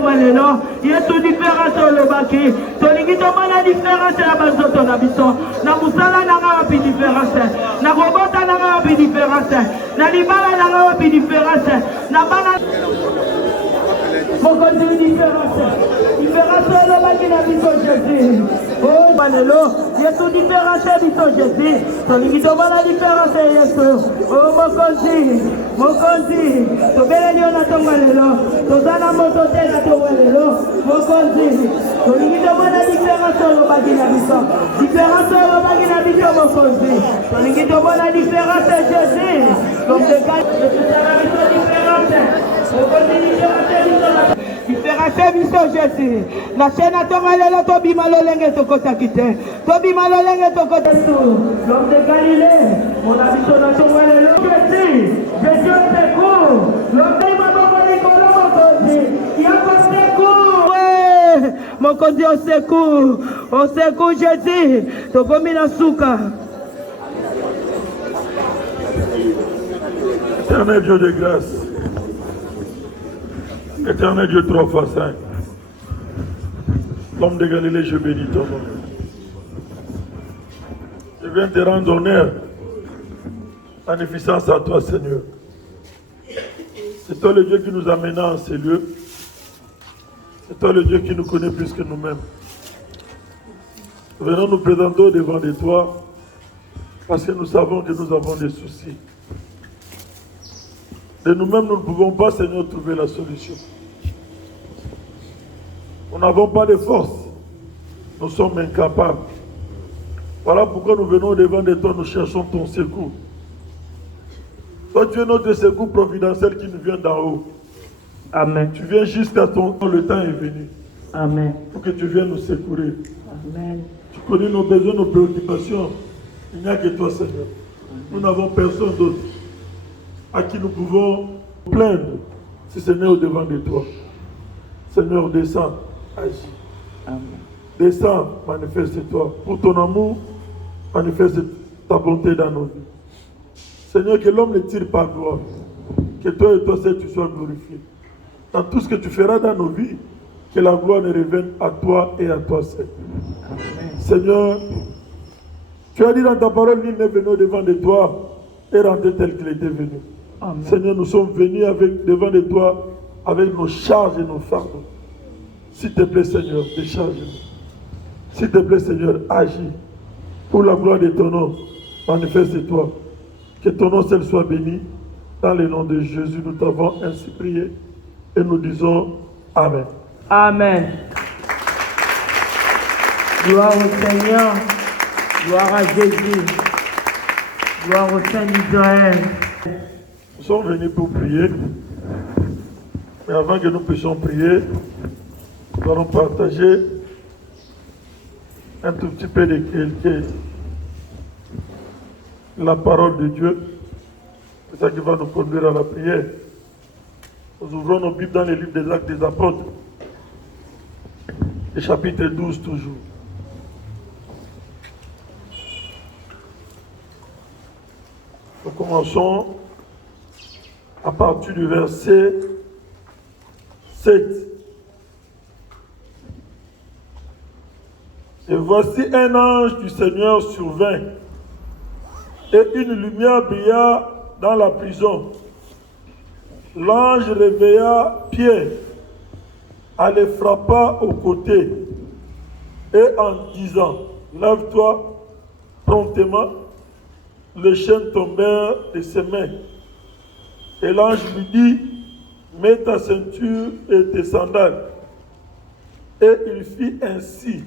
malelo, il y a toute différence le baki. Tolingi to mana différence la bazoto na biso. Na musala na ngapi différence. Na robota na ngapi différence. Na libala na ngapi différence. Na bana mon continue différence. Différence le baki na biso Jésus. Oh malelo, il y a toute différence biso Jésus. Tolingi to mana différence Yesu. Oh mon konzi, to beleli ona to malelo, to zana moto tena to malelo, mon konzi, to lingito mona différence lo bagina biso, différence lo bagina biso mon konzi, to lingito mona différence Jésus, comme de cas, différence biso Jésus, na chena to malelo to bimalo lenge to kota kite, to bimalo lenge to kota tout, l'homme de Galilée, mon habito na to malelo Jésus. Jésus secours, le pays m'a envoyé comme mon Dieu, il y a pas de secours. Ouais, mon Dieu au secours Jésus, to gomi na souka. Éternel Dieu de grâce, Éternel Dieu 3 fois 5, l'homme de Galilée, je bénis ton nom. Je viens te rendre honneur. Magnificence à toi, Seigneur. C'est toi le Dieu qui nous amène en ces lieux. C'est toi le Dieu qui nous connaît plus que nous-mêmes. Nous venons nous présenter devant de toi parce que nous savons que nous avons des soucis. De nous-mêmes, nous ne pouvons pas, Seigneur, trouver la solution. Nous n'avons pas de force. Nous sommes incapables. Voilà pourquoi nous venons devant de toi, nous cherchons ton secours. Toi, tu es notre secours providentiel qui nous vient d'en haut. Amen. Tu viens jusqu'à ton temps, le temps est venu. Amen. Pour que tu viennes nous secourir. Amen. Tu connais nos besoins, nos préoccupations. Il n'y a que toi, Seigneur. Nous n'avons personne d'autre à qui nous pouvons plaindre si ce n'est au-devant de toi. Seigneur, descends, agis. Amen. Descends, manifeste-toi. Pour ton amour, manifeste ta bonté dans nos vies. Seigneur, que l'homme ne tire pas gloire. Que toi et toi seul tu sois glorifié. Dans tout ce que tu feras dans nos vies, que la gloire ne revienne à toi et à toi seul. Amen. Seigneur, tu as dit dans ta parole, nul n'est venu devant de toi et rentré tel qu'il était venu. Amen. Seigneur, nous sommes venus devant de toi avec nos charges et nos fardeaux. S'il te plaît, Seigneur, décharge-nous. S'il te plaît, Seigneur, agis. Pour la gloire de ton nom, manifeste-toi. Que ton nom seul soit béni. Dans le nom de Jésus, nous t'avons ainsi prié. Et nous disons Amen. Amen. Gloire au Seigneur. Gloire à Jésus. Gloire au Saint d'Israël. Nous sommes venus pour prier. Mais avant que nous puissions prier, nous allons partager un tout petit peu de la parole de Dieu. C'est ça qui va nous conduire à la prière. Nous ouvrons nos Bibles dans le livre des Actes des Apôtres, le chapitre 12 toujours. Nous commençons à partir du verset 7. Et voici un ange du Seigneur survint, et une lumière brilla dans la prison. L'ange réveilla Pierre, en le frappa au côté, et en disant, lève-toi promptement, les chaînes tombèrent de ses mains. Et l'ange lui dit, mets ta ceinture et tes sandales. Et il fit ainsi.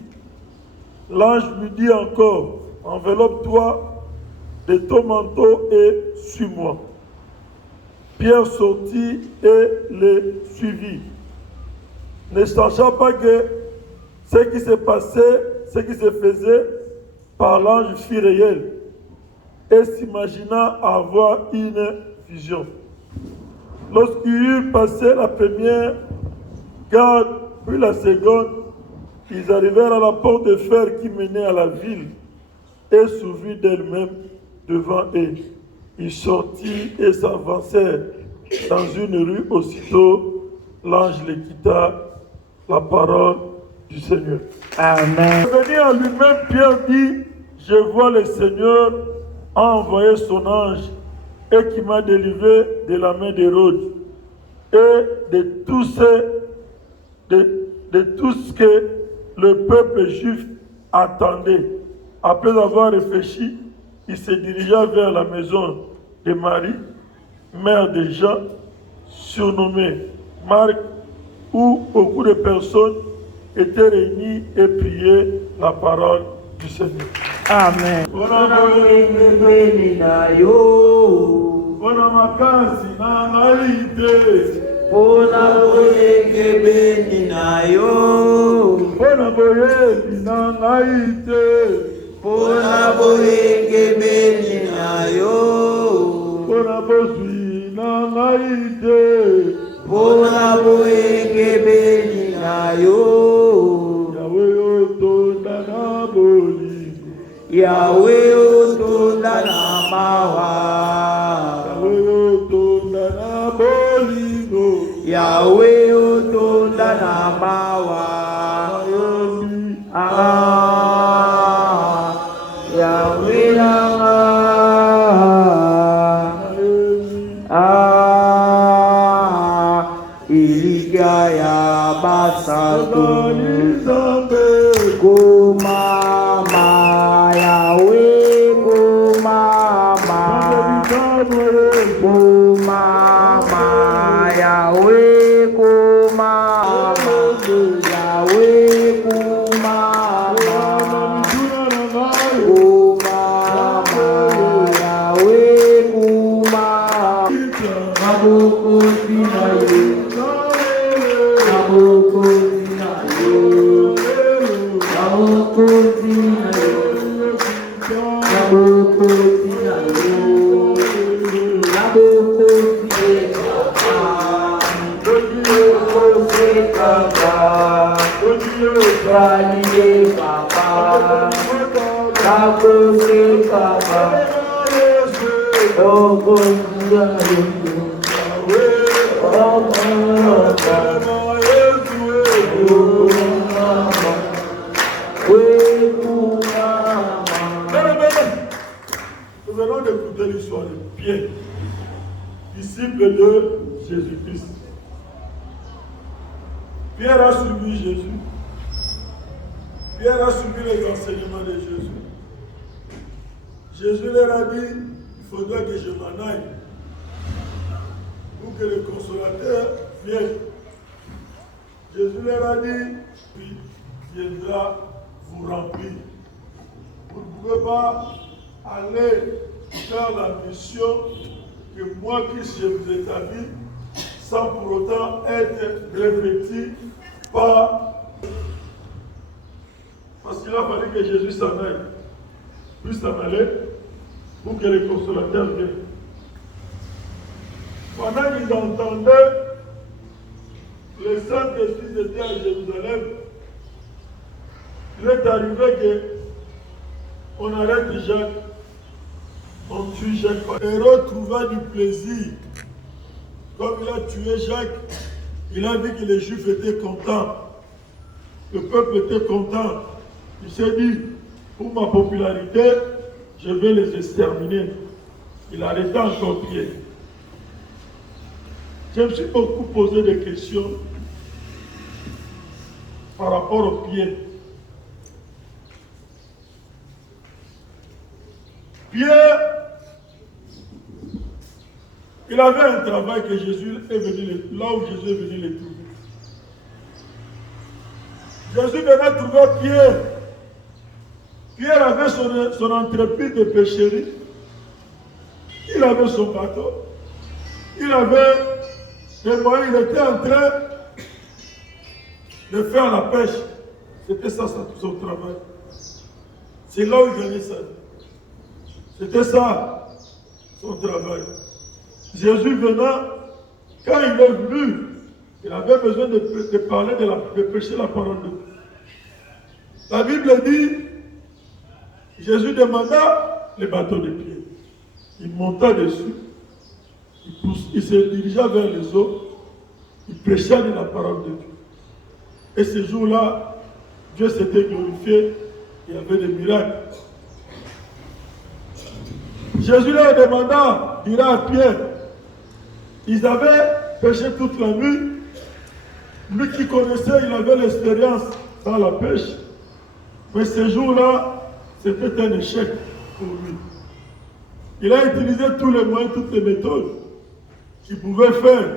L'ange lui dit encore, enveloppe-toi de ton manteau et suis-moi. Pierre sortit et le suivit, ne sachant pas que ce qui se passait, ce qui se faisait par l'ange fut réel, et s'imagina avoir une vision. Lorsqu'ils eurent passé la première garde, puis la seconde, ils arrivèrent à la porte de fer qui menait à la ville, et s'ouvrit d'elle-même devant eux. Ils sortirent et s'avancèrent dans une rue. Aussitôt, l'ange les quitta la parole du Seigneur. Amen. Venu à lui-même, Pierre dit, je vois le Seigneur a envoyé son ange et qui m'a délivré de la main d'Hérode et de tout ce que le peuple juif attendait. Après avoir réfléchi, il se dirigea vers la maison de Marie, mère de Jean, surnommée Marc, où beaucoup de personnes étaient réunies et priaient la parole du Seigneur. Amen. Yahweh otonda na mawa, Yahweh otonda na mawa, Yahweh nanga, iliga ya basantu, kumama. Yahweh, kumama, kumama, Yahweh, kumama, Yahweh, kumama, kumama, Yahweh, kumama, Nabukozi na ye, Nabukozi na ye, Nabukozi na ye. Nous venons d'écouter l'histoire de Pierre, disciple de Jésus-Christ. Pierre a suivi Jésus. Pierre a suivi les enseignements de Jésus. Jésus leur a dit, il faudra que je m'en aille pour que le consolateur vienne. Jésus leur a dit, puis viendra vous remplir. Vous ne pouvez pas aller faire la mission que moi, Christ, je vous établis, sans pour autant être revêtu par... Parce qu'il a fallu que Jésus s'en aille, puis s'en aller, pour que le consolateur vienne. Pendant qu'ils entendaient, le Saint-Esprit était à Jérusalem, il est arrivé qu'on arrête Jacques, on tue Jacques. Hérode trouva du plaisir. Comme il a tué Jacques, il a vu que les Juifs étaient contents. Le peuple était content. Il s'est dit, pour ma popularité, je vais les exterminer. Il arrêta encore Pierre. Je me suis beaucoup posé des questions par rapport au Pierre. Pierre, il avait un travail que Jésus est venu, là où Jésus est venu le trouver. Jésus venait trouver Pierre. Pierre avait son entreprise de pêcherie. Il avait son bateau. Il avait des moyens. Il était en train de faire la pêche. C'était ça son travail. C'est là où il gagnait ça. C'était ça, son travail. Jésus venant, quand il est venu, il avait besoin de parler, de prêcher la parole de Dieu. La Bible dit, Jésus demanda le bateau de Pierre. Il monta dessus, il se dirigea vers les eaux, il prêcha de la parole de Dieu. Et ce jour-là, Dieu s'était glorifié, il y avait des miracles. Jésus leur demanda, dira à Pierre, ils avaient pêché toute la nuit. Lui qui connaissait, il avait l'expérience dans la pêche. Mais ce jour-là, c'était un échec pour lui. Il a utilisé tous les moyens, toutes les méthodes qu'il pouvait faire.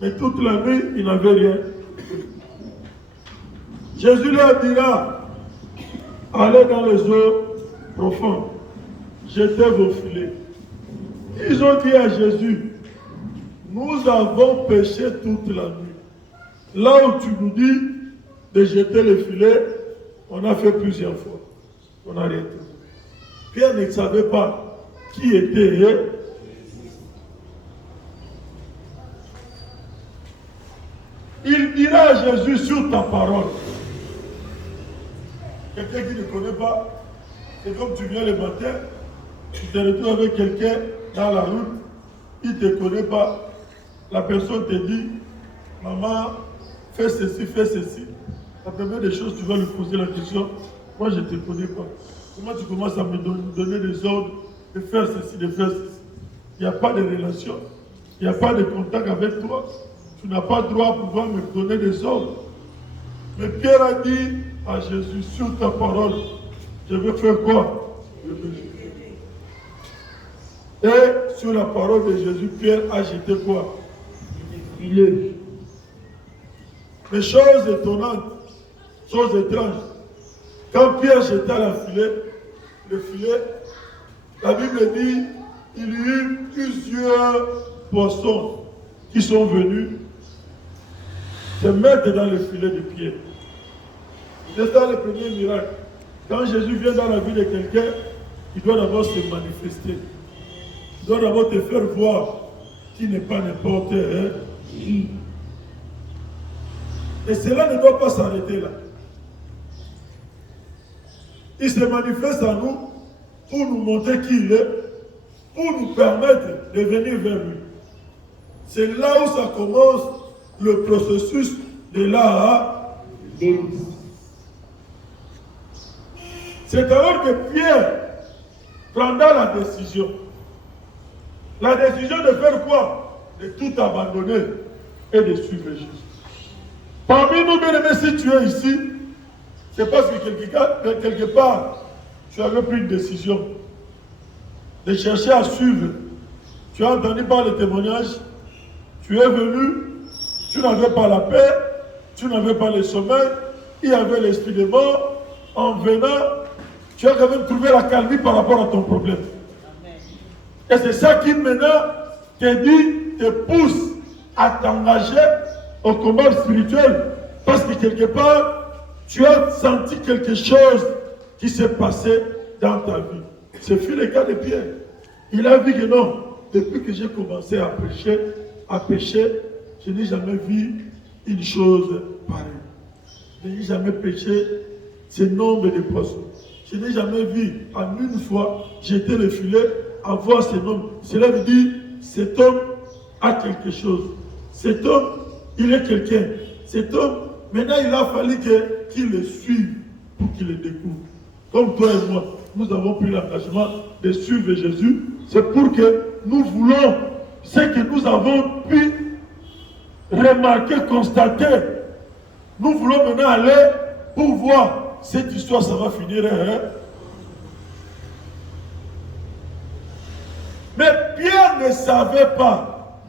Mais toute la nuit, il n'avait rien. Jésus leur dira, allez dans les eaux profondes, jetez vos filets. Ils ont dit à Jésus, nous avons péché toute la nuit. Là où tu nous dis de jeter les filets, on a fait plusieurs fois. On n'a rien trouvé. Pierre ne savait pas qui était. Il dira à Jésus sur ta parole. Quelqu'un qui ne connaît pas, c'est comme tu viens le matin, tu te retrouves avec quelqu'un dans la route, il ne te connaît pas. La personne te dit, maman, fais ceci, fais ceci. La première des choses, tu vas lui poser la question, moi je ne te connais pas. Comment tu commences à me donner des ordres de faire ceci, de faire ceci? Il n'y a pas de relation, il n'y a pas de contact avec toi. Tu n'as pas le droit à pouvoir me donner des ordres. Mais Pierre a dit à Jésus, sur ta parole, je vais faire quoi? Je vais jeter. Et sur la parole de Jésus, Pierre a jeté quoi? Des filets. Mais chose étonnante, chose étrange, quand Pierre jeta le filet, la Bible dit, il y eut plusieurs poissons qui sont venus se mettre dans le filet de Pierre. C'est ça le premier miracle. Quand Jésus vient dans la vie de quelqu'un, il doit d'abord se manifester. Il doit d'abord te faire voir qu'il n'est pas n'importe qui. Et cela ne doit pas s'arrêter là. Il se manifeste à nous pour nous montrer qui il est, pour nous permettre de venir vers lui. C'est là où ça commence le processus de la délice. C'est alors que Pierre prendra la décision. La décision de faire quoi? De tout abandonner et de suivre Jésus. Parmi nous, bien-aimés, si tu es ici, c'est parce que quelque part, tu avais pris une décision de chercher à suivre. Tu as entendu par le témoignage, tu es venu, tu n'avais pas la paix, tu n'avais pas le sommeil, il y avait l'esprit de mort. En venant, tu as quand même trouvé la calmie par rapport à ton problème. Et c'est ça qui maintenant te dit, te pousse à t'engager au combat spirituel. Parce que quelque part, tu as senti quelque chose qui s'est passé dans ta vie. Ce fut le cas de Pierre. Il a dit que non, depuis que j'ai commencé à pécher, je n'ai jamais vu une chose pareille. Je n'ai jamais péché ce nombre de poissons. Je n'ai jamais vu en une fois jeter le filet, avoir ce nombre. Cela veut dire, cet homme a quelque chose. Cet homme, il est quelqu'un. Cet homme, maintenant il a fallu qu'il le suive pour qu'il le découvre. Comme toi et moi, nous avons pris l'engagement de suivre Jésus. C'est pour que nous voulons ce que nous avons pu remarquer, constater. Nous voulons maintenant aller pour voir cette histoire, ça va finir. Hein? Mais Pierre ne savait pas.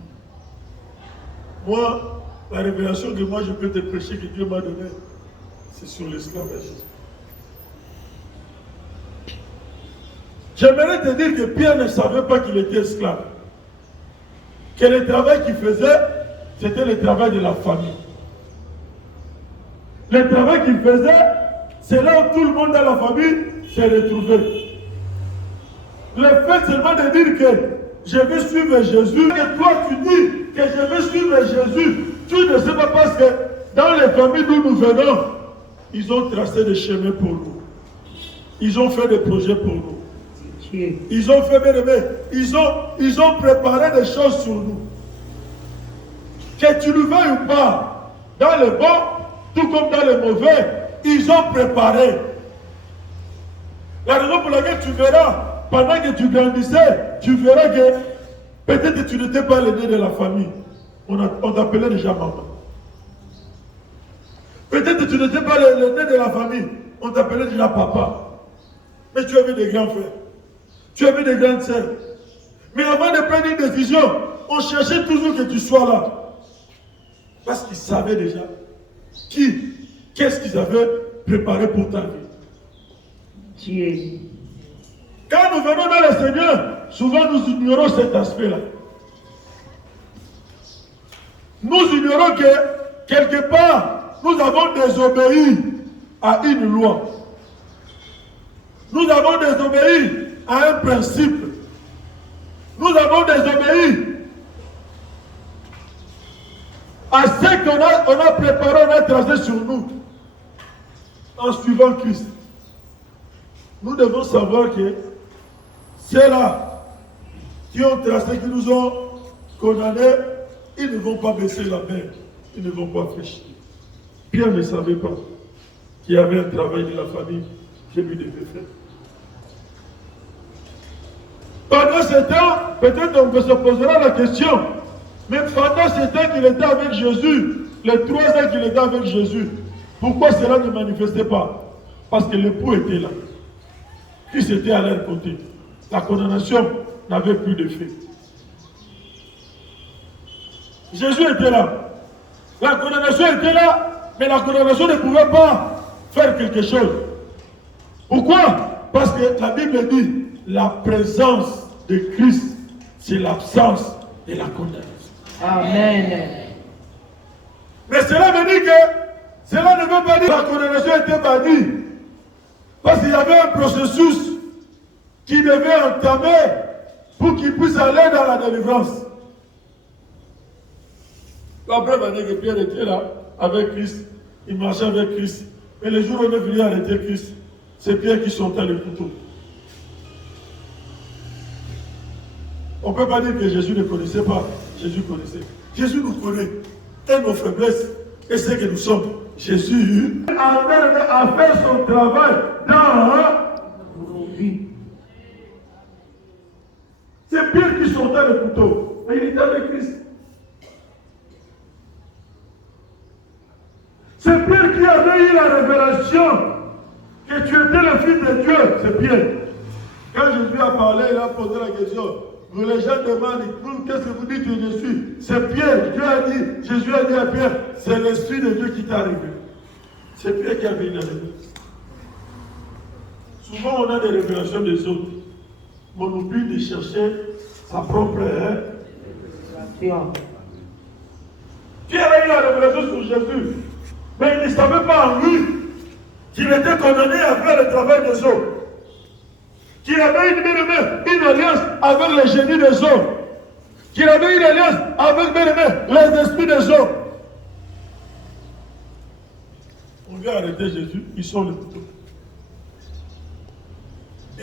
Moi, la révélation que moi je peux te prêcher, que Dieu m'a donnée, c'est sur l'esclavagisme. J'aimerais te dire que Pierre ne savait pas qu'il était esclave. Que le travail qu'il faisait, c'était le travail de la famille. Le travail qu'il faisait, c'est là où tout le monde dans la famille s'est retrouvé. Le fait seulement de dire que je vais suivre Jésus, et toi tu dis que je vais suivre Jésus, tu ne sais pas parce que dans les familles d'où nous venons, ils ont tracé des chemins pour nous. Ils ont fait des projets pour nous. Ils ont fait, bien aimé, ils ont préparé des choses sur nous. Que tu le veuilles ou pas, dans le bon, tout comme dans les mauvais, ils ont préparé. La raison pour laquelle tu verras, pendant que tu grandissais, tu verras que peut-être que tu n'étais pas l'aîné de la famille. On t'appelait déjà maman. Peut-être que tu n'étais pas l'aîné de la famille. On t'appelait déjà papa. Mais tu avais des grands frères. Tu avais des grandes sœurs. Mais avant de prendre une décision, on cherchait toujours que tu sois là. Parce qu'ils savaient déjà qu'est-ce qu'ils avaient préparé pour ta vie. Dieu. Quand nous venons dans le Seigneur, souvent nous ignorons cet aspect-là. Nous ignorons que, quelque part, nous avons désobéi à une loi. Nous avons désobéi à un principe. Nous avons désobéi à ce qu'on a préparé, on a tracé sur nous en suivant Christ. Nous devons savoir que ceux-là qui ont tracé, qui nous ont condamnés, ils ne vont pas baisser la main, ils ne vont pas fléchir. Pierre ne savait pas qu'il y avait un travail de la famille qui lui devait faire. Pendant ce temps, peut-être on se posera la question, mais pendant ce temps qu'il était avec Jésus, les 3 ans qu'il était avec Jésus, pourquoi cela ne manifestait pas? Parce que l'époux était là. Christ était à leur côté. La condamnation n'avait plus d'effet. Jésus était là. La condamnation était là, mais la condamnation ne pouvait pas faire quelque chose. Pourquoi? Parce que la Bible dit, la présence de Christ, c'est l'absence de la condamnation. Amen. Mais cela veut dire que cela ne veut pas dire que la condamnation était bannie. Parce qu'il y avait un processus qui devait entamer pour qu'il puisse aller dans la délivrance. Après, on va dire que Pierre était là avec Christ, il marchait avec Christ. Mais le jour où on est venu arrêter Christ, c'est Pierre qui sortait le couteau. On ne peut pas dire que Jésus ne connaissait pas. Jésus connaissait. Jésus nous connaît. Et nos faiblesses. Et ce que nous sommes. Jésus a fait son travail dans nos vies. C'est Pierre qui sortait le couteau. Mais il était avec Christ. C'est Pierre qui avait eu la révélation que tu étais le Fils de Dieu. C'est Pierre. Quand Jésus a parlé, il a posé la question. Les gens demandent, qu'est-ce que vous dites que je suis? C'est Pierre. Dieu a dit, Jésus a dit à Pierre, c'est l'Esprit de Dieu qui t'est arrivé. C'est Pierre qui a vu la révélation. Souvent, on a des révélations des autres. Mais on oublie de chercher sa propre révélation. Pierre a eu la révélation sur Jésus. Mais il ne savait pas en lui qu'il était condamné à faire le travail des autres. Qu'il avait une alliance avec les génies des hommes. Qu'il avait une alliance avec les esprits des hommes. On vient arrêter Jésus, ils sont le couteau.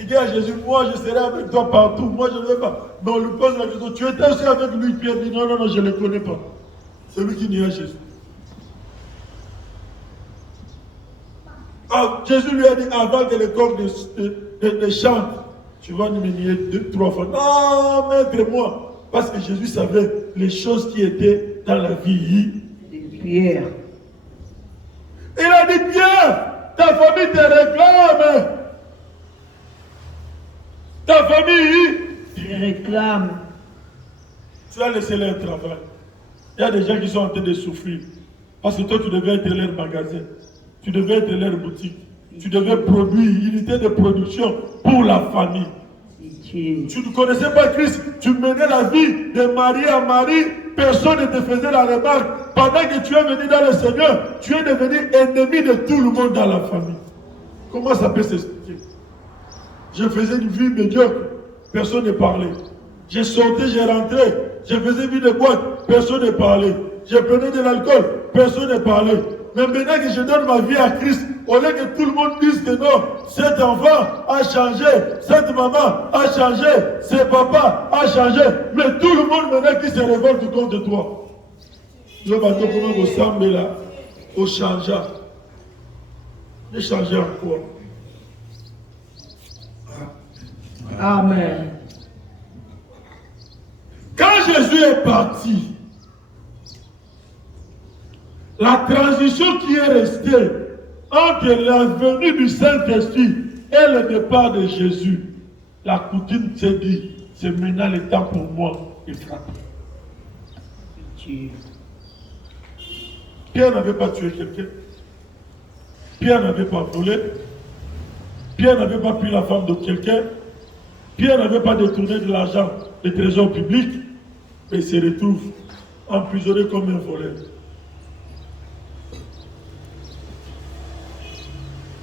Il dit à Jésus, moi je serai avec toi partout, moi je ne vais pas. Mais on lui pose la question, tu étais aussi avec lui? Pierre dit, non, je ne le connais pas. C'est lui qui nie à Jésus. Jésus lui a dit, avant que le corps de chante, tu vas me nier 2-3 fois. Non, maître, moi. Parce que Jésus savait les choses qui étaient dans la vie de Pierre. Il a dit, Pierre, ta famille te réclame. Ta famille te réclame. Tu as laissé leur travail. Il y a des gens qui sont en train de souffrir. Parce que toi, tu devais être leur magasin. Tu devais être leur boutique. Tu devais produire, unité de production pour la famille. Tu ne connaissais pas Christ. Tu menais la vie de mari à mari. Personne ne te faisait la remarque. Pendant que tu es venu dans le Seigneur, tu es devenu ennemi de tout le monde dans la famille. Comment ça peut s'expliquer? Je faisais une vie médiocre. Personne ne parlait. Je sortais, je rentrais. Je faisais vie de boîte. Personne ne parlait. Je prenais de l'alcool. Personne ne parlait. Mais maintenant que je donne ma vie à Christ, au lieu que tout le monde dise que non, cet enfant a changé, cette maman a changé, ce papa a changé, mais tout le monde maintenant qui se révolte contre toi. Je vais dire comment vous semblez là. au changea. Ne changer en quoi? Amen. Quand Jésus est parti, la transition qui est restée entre la venue du Saint-Esprit et le départ de Jésus, la coutume s'est dit, c'est maintenant le temps pour moi de frapper. Pierre n'avait pas tué quelqu'un. Pierre n'avait pas volé. Pierre n'avait pas pris la femme de quelqu'un. Pierre n'avait pas détourné de l'argent des trésors publics. Mais il se retrouve emprisonné comme un voleur.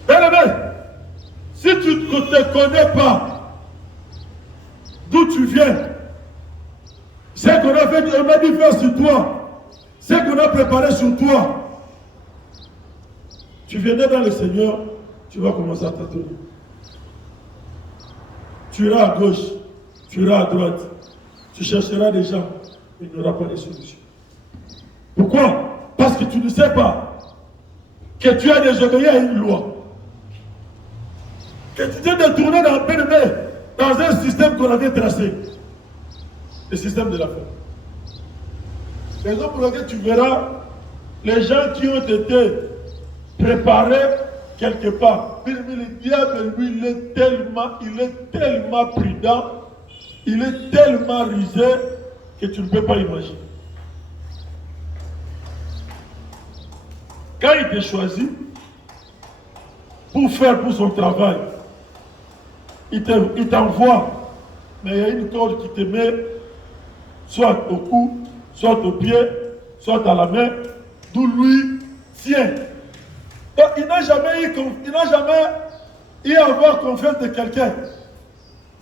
Bien-aimé, si tu ne te connais pas d'où tu viens, ce qu'on a fait, on a dû faire sur toi, ce qu'on a préparé sur toi, tu viendrais dans le Seigneur, tu vas commencer à t'attendre. Tu iras à gauche, tu iras à droite, tu chercheras des gens, il n'y aura pas de solution. Pourquoi? Parce que tu ne sais pas que tu as désobéi à une loi. Que tu t'es détourné dans un système qu'on avait tracé. Le système de la foi. Raison pour laquelle tu verras les gens qui ont été préparés quelque part. Mais le diable, lui, il est tellement prudent, il est tellement rusé que tu ne peux pas imaginer. Quand il t'a choisi pour faire pour son travail, il t'envoie, mais il y a une corde qui te met soit au cou, soit au pied, soit à la main, d'où lui tient. Donc il n'a jamais eu à avoir confiance de quelqu'un.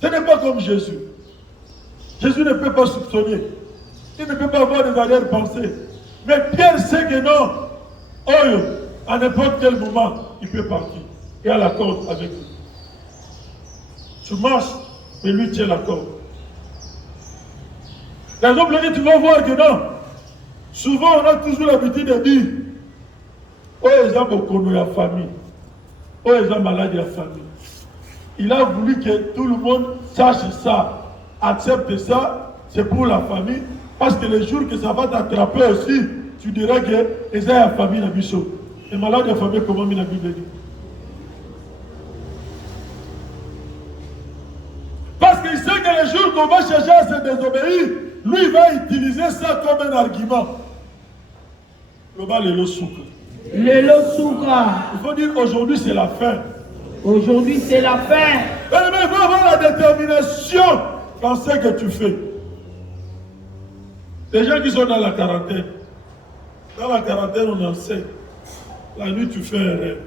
Ce n'est pas comme Jésus. Jésus ne peut pas soupçonner. Il ne peut pas avoir des arrière-pensées. Mais Pierre sait que non. Oh, à n'importe quel moment, il peut partir. Il a la corde avec lui. Tu marches, mais lui tient la corde. Par exemple, tu vas voir que non. Souvent, on a toujours l'habitude de dire, oh, les gens ont la famille. Oh, les gens malades de la famille. Il a voulu que tout le monde sache ça, accepte ça, c'est pour la famille. Parce que le jour que ça va t'attraper aussi, tu diras que les gens de la famille n'ont pas chaud. Les malades de la famille, comment la Bible dit? Parce qu'il sait que le jour qu'on va chercher à se désobéir, lui il va utiliser ça comme un argument. Il faut dire aujourd'hui c'est la fin. Aujourd'hui c'est la fin. Mais il faut avoir la détermination dans ce que tu fais. Les gens qui sont dans la quarantaine, on enseigne. La nuit tu fais un rêve.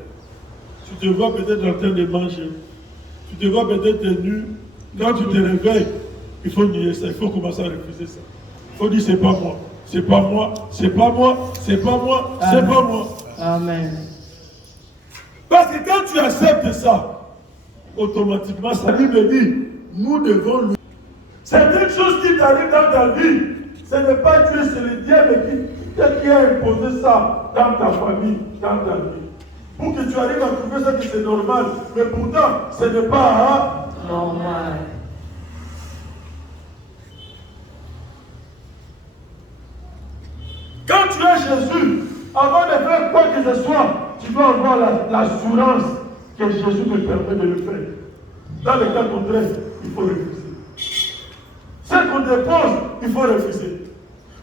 Tu te vois peut-être en train de manger. Tu te vois peut-être nu. Quand tu te réveilles, il faut nier ça, il faut commencer à refuser ça. Il faut dire c'est pas moi, c'est pas moi, c'est pas moi, c'est pas moi, c'est pas moi. Amen. Parce que quand tu acceptes ça, automatiquement, ça lui dit, nous devons lui. Certaines choses qui t'arrivent dans ta vie, ce n'est pas Dieu, c'est le diable qui a imposé ça dans ta famille, dans ta vie. Pour que tu arrives à trouver ça que c'est normal, mais pourtant, ce n'est pas normal. Quand tu es Jésus, avant de faire quoi que ce soit, tu dois avoir l'assurance que Jésus te permet de le faire. Dans le cas contraire, il faut refuser. Ce qu'on dépose, il faut refuser.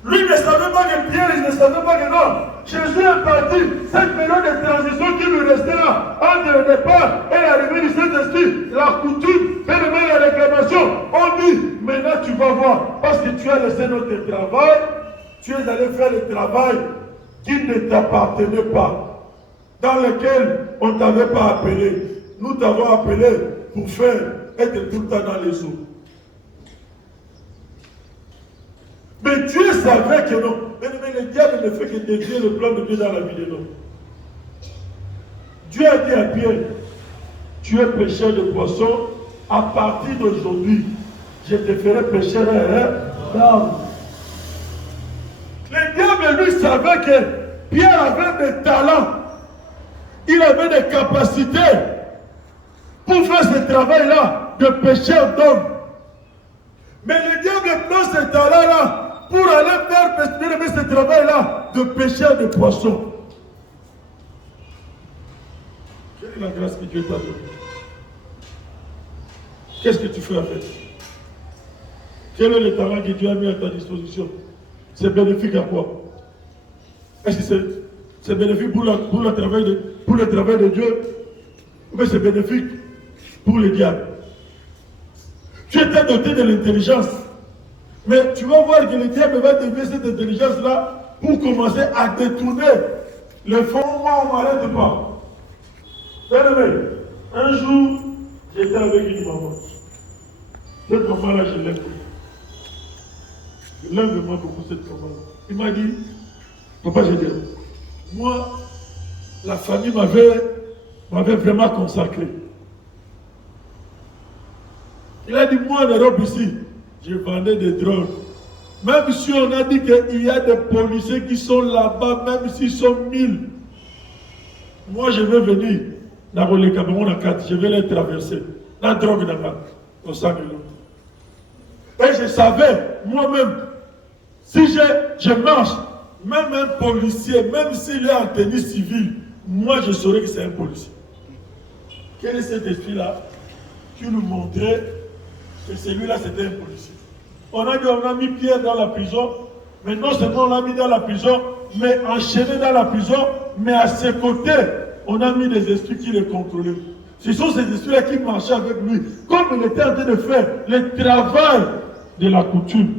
Lui ne savait pas que Pierre, il ne savait pas que non. Jésus est parti, cette période de transition qui lui restait là, entre le départ et l'arrivée du Saint-Esprit, la coutume, et même la réclamation, on dit, maintenant tu vas voir, parce que tu as laissé notre travail, tu es allé faire le travail qui ne t'appartenait pas, dans lequel on ne t'avait pas appelé. Nous t'avons appelé pour faire être tout le temps dans les eaux. Mais Dieu savait que non. Mais le diable ne fait que dévier le plan de Dieu dans la vie de l'homme. Dieu a dit à Pierre, tu es pêcheur de poissons, à partir d'aujourd'hui, je te ferai pêcheur d'hommes. Le diable, lui, savait que Pierre avait des talents. Il avait des capacités pour faire ce travail-là de pêcheur d'hommes. Mais le diable prend ce talent-là pour aller faire ce travail-là de pêcheur de poissons. Quelle est la grâce que Dieu t'a donnée? Qu'est-ce que tu fais avec? Quel est le talent que Dieu a mis à ta disposition? C'est bénéfique à quoi? Est-ce que c'est bénéfique pour le travail de Dieu? Ou bien c'est bénéfique pour le diable? Tu étais doté de l'intelligence. Mais tu vas voir que le diable va dévier cette intelligence-là pour commencer à détourner le fondement. On ne m'arrête pas. Bien-aimé, un jour, j'étais avec une maman. Cette maman-là, je l'aime beaucoup. Je l'aime vraiment beaucoup, cette maman-là. Il m'a dit, papa, je dis, moi, la famille m'avait vraiment consacré. Il a dit, moi en Europe ici, je vendais des drogues. Même si on a dit qu'il y a des policiers qui sont là-bas, même s'ils sont 1000, moi je vais venir dans le Cameroun à 4, je vais les traverser. La drogue là-bas, au sang de l'autre. Et je savais, moi-même, si je marche, même un policier, même s'il est en tenue civile, moi je saurais que c'est un policier. Quel est cet esprit-là qui nous montrait que celui-là c'était un policier? On a mis Pierre dans la prison, mais non seulement on l'a mis dans la prison, mais enchaîné dans la prison, mais à ses côtés, on a mis des esprits qui le contrôlaient. Ce sont ces esprits-là qui marchaient avec lui, comme il était en train de faire le travail de la coutume.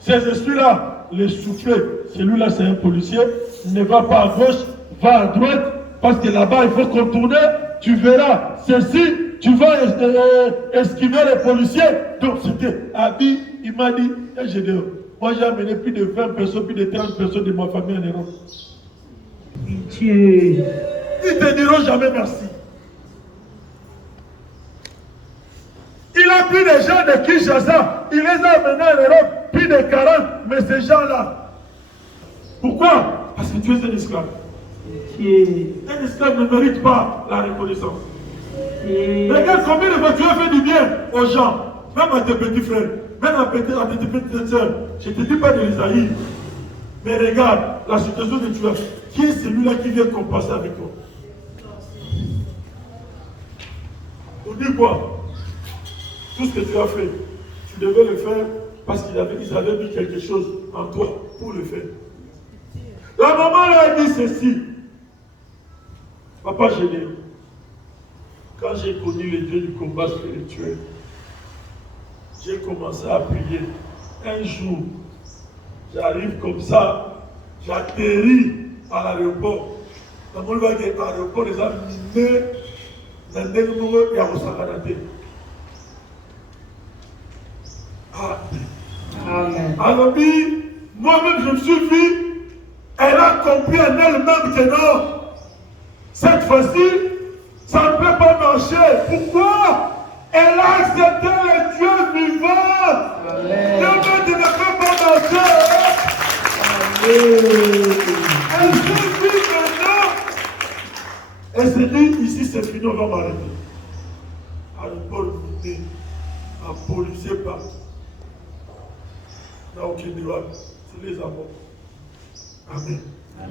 Ces esprits-là, les soufflaient. Celui-là, c'est un policier. Ne va pas à gauche, va à droite, parce que là-bas, il faut contourner. Tu verras ceci, tu vas esquiver les policiers. Donc, c'était Abi, il m'a dit, moi j'ai amené plus de 20 personnes, plus de 30 personnes de ma famille en Europe. Dieu. Ils ne te diront jamais merci. Il a pris des gens de Kinshasa, il les a amenés en Europe, plus de 40, mais ces gens-là. Pourquoi? Parce que tu es un esclave. Un esclave ne mérite pas la reconnaissance. Regarde combien de fois tu as fait du bien aux gens, même à tes petits frères, même à tes petites soeurs. Je ne te dis pas de les haïr. Mais regarde la situation que tu as. Qui est celui-là qui vient compenser avec toi? On dit quoi? Tout ce que tu as fait, tu devais le faire parce qu'ils avaient mis quelque chose en toi pour le faire. La maman leur a dit ceci. Papa Gédéon, quand j'ai connu le Dieu du combat spirituel, j'ai commencé à prier. Un jour, j'arrive comme ça, j'atterris à l'aéroport. Dans mon aéroport, les amis, il y a Amen. alors, moi-même, je me suis vu, elle a compris en elle-même que non, cette fois-ci, ça ne peut pas marcher. Pourquoi? Elle a accepté le Dieu vivant. Dieu ne peut pas marcher. Amen. Elle s'est dit maintenant. Elle s'est dit, ici c'est fini, on va m'arrêter. Alors, Paul dit, un policier partout. Il n'y a aucun débat. C'est les amours. Amen.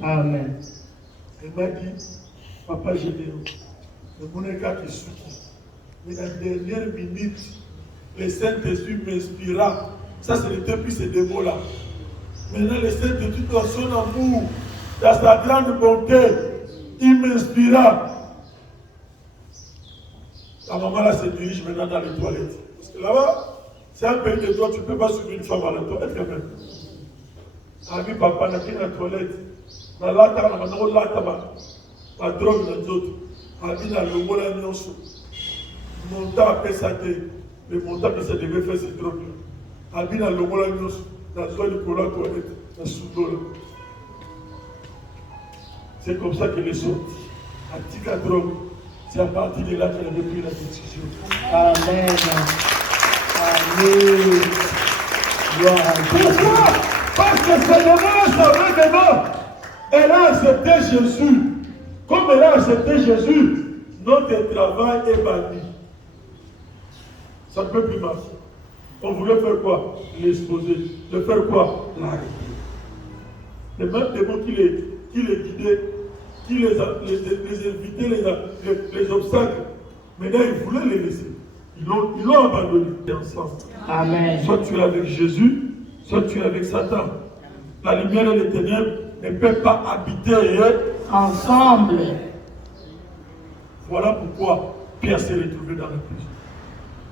Amen. Elle m'a dit, papa Gédéon, le monéga qui souffre. Mais dans la dernière minute, le Saint-Esprit m'inspira. Ça, c'est depuis ces deux mots-là. Maintenant, le Saint-Esprit, dans son amour, dans sa grande bonté, il m'inspira. La maman là se dirige maintenant dans les toilettes. Parce que là-bas, c'est un pays de droit, tu ne peux pas suivre une femme à la toilette quand même. Ami papa, n'a qu'une toilette. Dans la table, on a la drogue dans les autres. Ami dans le mot là, mon temps après ça, le montant que ça devait faire cette drogue. Ami dans le mot là, dans le soin de la toilette, dans le sous-dos. C'est comme ça qu'elle est sortie. À Tika drogue. C'est à partir de là qu'elle avait pris la décision. Amen. Amen. Pourquoi? Parce que ce moment-là, ça avait des morts. Elle a accepté Jésus. Comme elle a accepté Jésus, notre travail est banni. Ça ne peut plus marcher. On voulait faire quoi? L'exposer. De faire quoi? L'arrêter. Les mêmes démons qui les guidaient, qui les évitaient les obstacles, maintenant ils voulaient les laisser. Ils l'ont abandonné ensemble. Amen. Soit tu es avec Jésus, soit tu es avec Satan. La lumière et les ténèbres ne peuvent pas habiter ensemble. Voilà pourquoi Pierre s'est retrouvé dans la prison.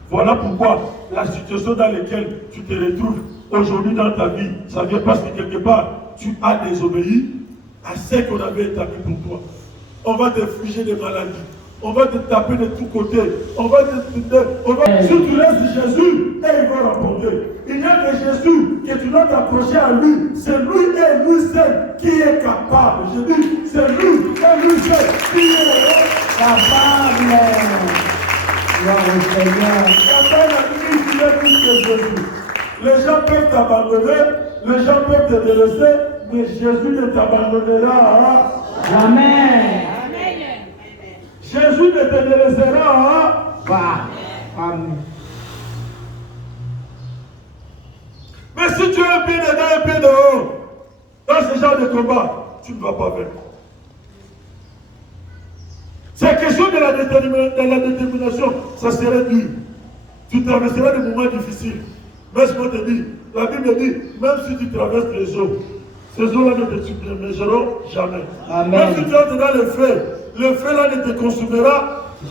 Voilà pourquoi la situation dans laquelle tu te retrouves aujourd'hui dans ta vie, ça vient parce que quelque part, tu as désobéi à ce qu'on avait établi pour toi. On va te fuger des maladies. On va te taper de tous côtés. Si tu laisses Jésus, et il va répondre. Il n'y a que Jésus que tu dois t'approcher à lui. C'est lui et lui seul qui est capable. Je dis, c'est lui et lui seul qui est capable. Gloire au Seigneur. Capable à lui qui est plus que Jésus. Les gens peuvent t'abandonner, les gens peuvent te délaisser, mais Jésus ne t'abandonnera Jamais. Jésus ne te délaissera pas. Amen. Mais si tu as un pied dedans et un pied dehors, dans ce genre de combat, tu ne vas pas vaincre. C'est question de la détermination, ça serait dur. Tu traverseras des moments difficiles. Mais ce qu'on te dit, la Bible dit, même si tu traverses les eaux, ces eaux-là ne te submergeront jamais. Amen. Même si tu entres dans le feu là ne te consumera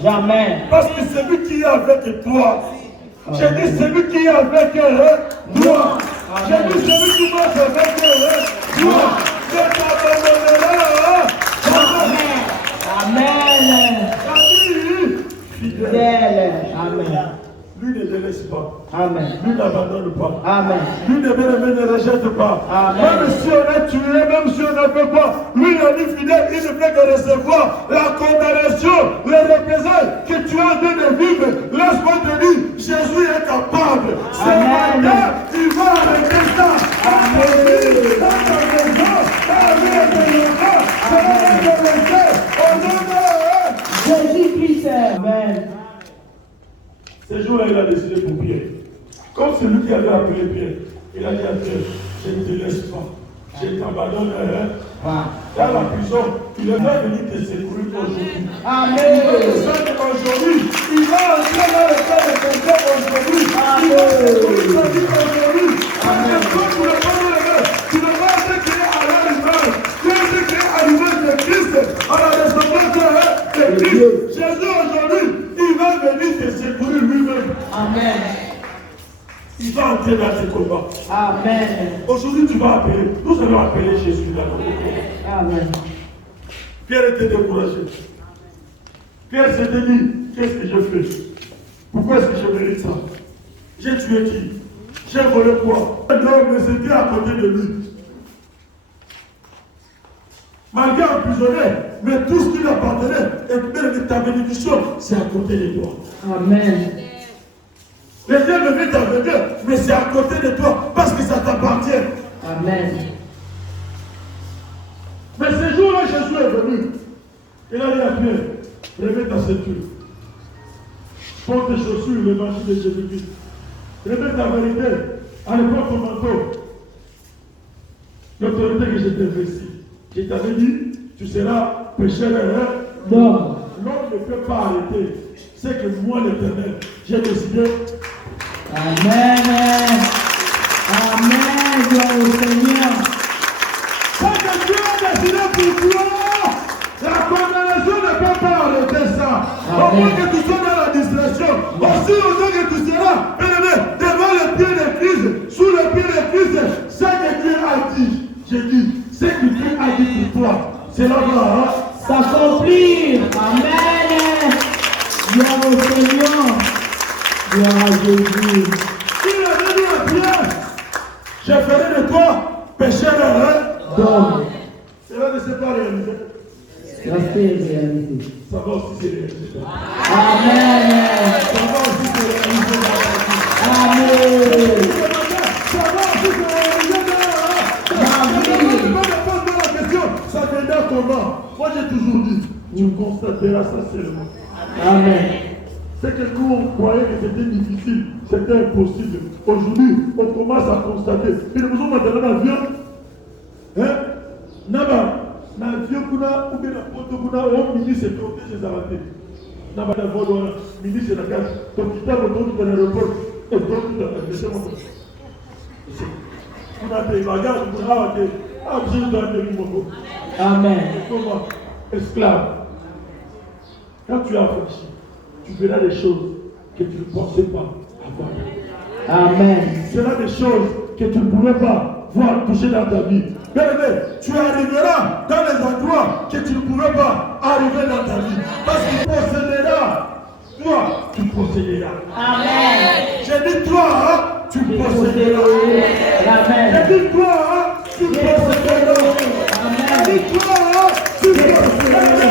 jamais. Parce que celui qui est avec toi, j'ai dit celui qui est avec toi, j'ai dit celui qui marche avec toi, ne t'abandonnera jamais. Amen. Fidèle. Amen. Lui ne délaisse pas. Amen. Lui n'abandonne pas. Amen. Lui ne rejette pas. Amen. Même si on est tué, même si on ne fait pas, lui il est fidèle, il ne fait que recevoir la condamnation, les représailles que tu as en train de vivre. Laisse-moi te dire, Jésus est capable. C'est matin, il va arrêter ça. Amen. Dans ta maison, avec tes enfants, ça va te laisser. Au nom de Jésus-Christ. Amen. Ce jour-là, il a décidé pour Pierre. Comme celui qui avait appelé Pierre, il a dit à Pierre, je ne te laisse pas, je t'abandonne. Dans la prison, il est venu te secourir aujourd'hui. Amen. Aujourd'hui, il va entrer dans le cas de quelqu'un aujourd'hui. Il va secourir sa vie aujourd'hui. Parce que quand tu ne pas dans le main, tu ne vas pas être créé à l'image. Tu es été créé à l'image de Christ, à la ressemblance de Christ. Jésus aujourd'hui, il va venir te secourir lui-même. Amen. Il va entrer dans tes combats. Amen. Aujourd'hui, tu vas appeler. Nous allons appeler Jésus dans notre combat. Amen. Pierre était découragé. Pierre s'était dit, qu'est-ce que je fais? Pourquoi est-ce que je mérite ça? J'ai tué qui? J'ai volé quoi? L'homme c'était à côté de lui. Malgré emprisonné, mais tout ce qui lui appartenait, et ta bénédiction, c'est à côté de toi. Amen. Les gens ne veulent t'aveugler, mais c'est à côté de toi, parce que ça t'appartient. Amen. Mais ce jour-là, Jésus est venu. Il a dit à Pierre, remets ta ceinture. Porte tes chaussures, le marché de Jésus-Christ. Remets ta vérité. Allez, prends ton manteau. L'autorité que je t'ai investi. Je t'avais dit, tu seras pécheur. Non. L'homme ne peut pas arrêter. C'est que moi, l'Éternel, j'ai décidé. Amen. Amen. Gloire au Seigneur. C'est que Dieu a décidé pour toi. La condamnation ne peut pas arrêter ça. Au moins que tu sois dans la distraction. Aussi longtemps que tu seras, bien-aimé, devant le pied de Christ, sous le pied de Christ, c'est que Dieu a dit. J'ai dit, c'est que Dieu a dit pour toi. Cela va s'accomplir. Amen. Gloire au Seigneur. Gloire à Jésus. Il a dit à Pierre, je ferai de toi pécheur d'homme. Cela ne s'est pas réalisé. Ça s'est réalisé. Ça va aussi se réaliser. Amen. Ça va aussi se réaliser. Amen. Ça va aussi se réaliser. Amen. Je ne pose pas la question. Ça constatera ça seulement. Amen. C'est que nous, on croyait que c'était difficile, c'était impossible. Aujourd'hui, on commence à constater. Et nous sommes maintenant dans l'avion. Hein? L'avion qu'on a, ou bien la photo qu'on a, on ministre et protège les arrêtés. Naba la voie de ministre de la case. Donc, il t'a retrouvé dans l'aéroport. Et donc, il t'a fait on a des bagages, on a des. Ah, je dois te dire, Amen. comment? Esclave. Quand tu as franchi, tu verras des choses que tu ne pensais pas avoir. Amen. Tu verras des choses que tu ne pouvais pas voir toucher dans ta vie. Bien aimé, tu arriveras dans les endroits que tu ne pouvais pas arriver dans ta vie. Parce qu'il possédera. Toi, tu posséderas. Amen. J'ai dit toi, hein, tu posséderas. Amen. J'ai dit toi, hein, tu posséderas. J'ai dit toi, hein, tu posséderas.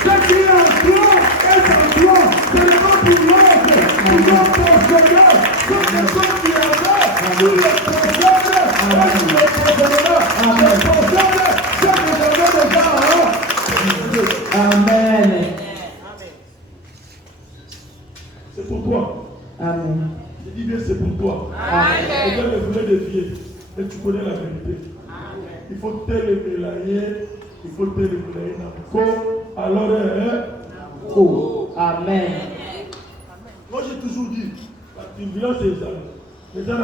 Ce qui est en toi est en toi. Ce n'est pas pour l'autre. Tu dois posséder. Ce que toi tu as fait, tu le possèdes. Et tu le posséderas. Tu possèdes ce que j'avais déjà. Amen. C'est pour toi. Amen. Je dis bien c'est pour toi. Amen. Les gars les voulaient dévier. Mais tu connais la vérité. Il faut tel les mélayer. Il faut tel les mélayer dans le corps. Alors, Oh. Amen. moi j'ai toujours dit, la violence c'est ça. Mais ça,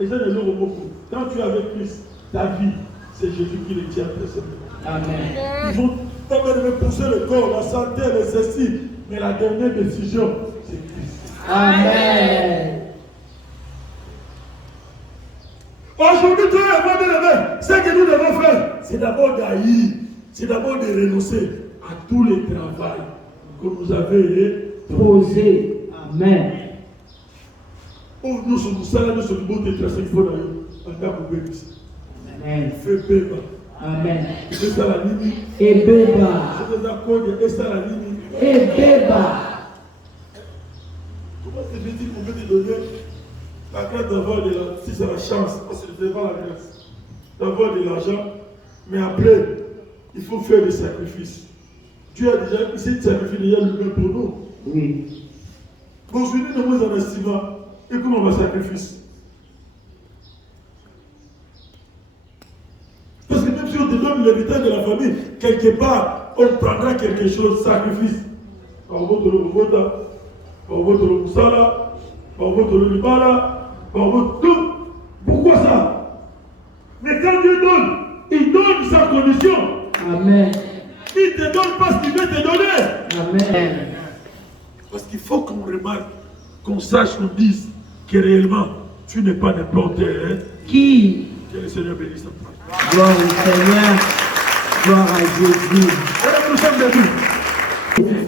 et ça, les gens beaucoup. Quand tu es avec Christ, ta vie, c'est Jésus qui le tient personnellement. Amen. Ils vont pas me pousser le corps, la santé, les esprits. Mais la dernière décision, c'est Christ. Amen. Aujourd'hui, toi et moi, bien-aimés, ce que nous devons faire, c'est d'abord d'haïr, c'est d'abord de renoncer à tous les travaux que nous avons Posé. Amen. Oh, nous sommes là, nous sommes beaux de tracer, il faut d'ailleurs, en cas pour bénir. Amen. Fais béba. Amen. C'est ça la ligne. Et béba. C'est des accords, et ça la ligne. Et béba. Comment te fait-il qu'on peut te donner la grâce d'avoir de l'argent, si c'est la chance, parce que ce n'est pas la grâce, d'avoir de l'argent, mais après, il faut faire des sacrifices. Dieu a déjà essayé de sacrifier déjà lui-même pour nous. Oui. Aujourd'hui, nous avons un estimant, et comment on va sacrifice? Parce que même si on te donne l'héritage de la famille, quelque part, on prendra quelque chose, sacrifice. Par votre Robota, par votre Moussala, par votre Libala, par votre tout. Pourquoi ça? Mais quand Dieu donne, il donne sa condition. Amen. Il ne te donne pas ce qu'il veut te donner. Amen. Parce qu'il faut qu'on remarque, qu'on sache, qu'on dise que réellement, tu n'es pas n'importe Qui? Que le Seigneur bénisse ta part. Gloire au Seigneur. Gloire à Jésus. Et nous sommes debout.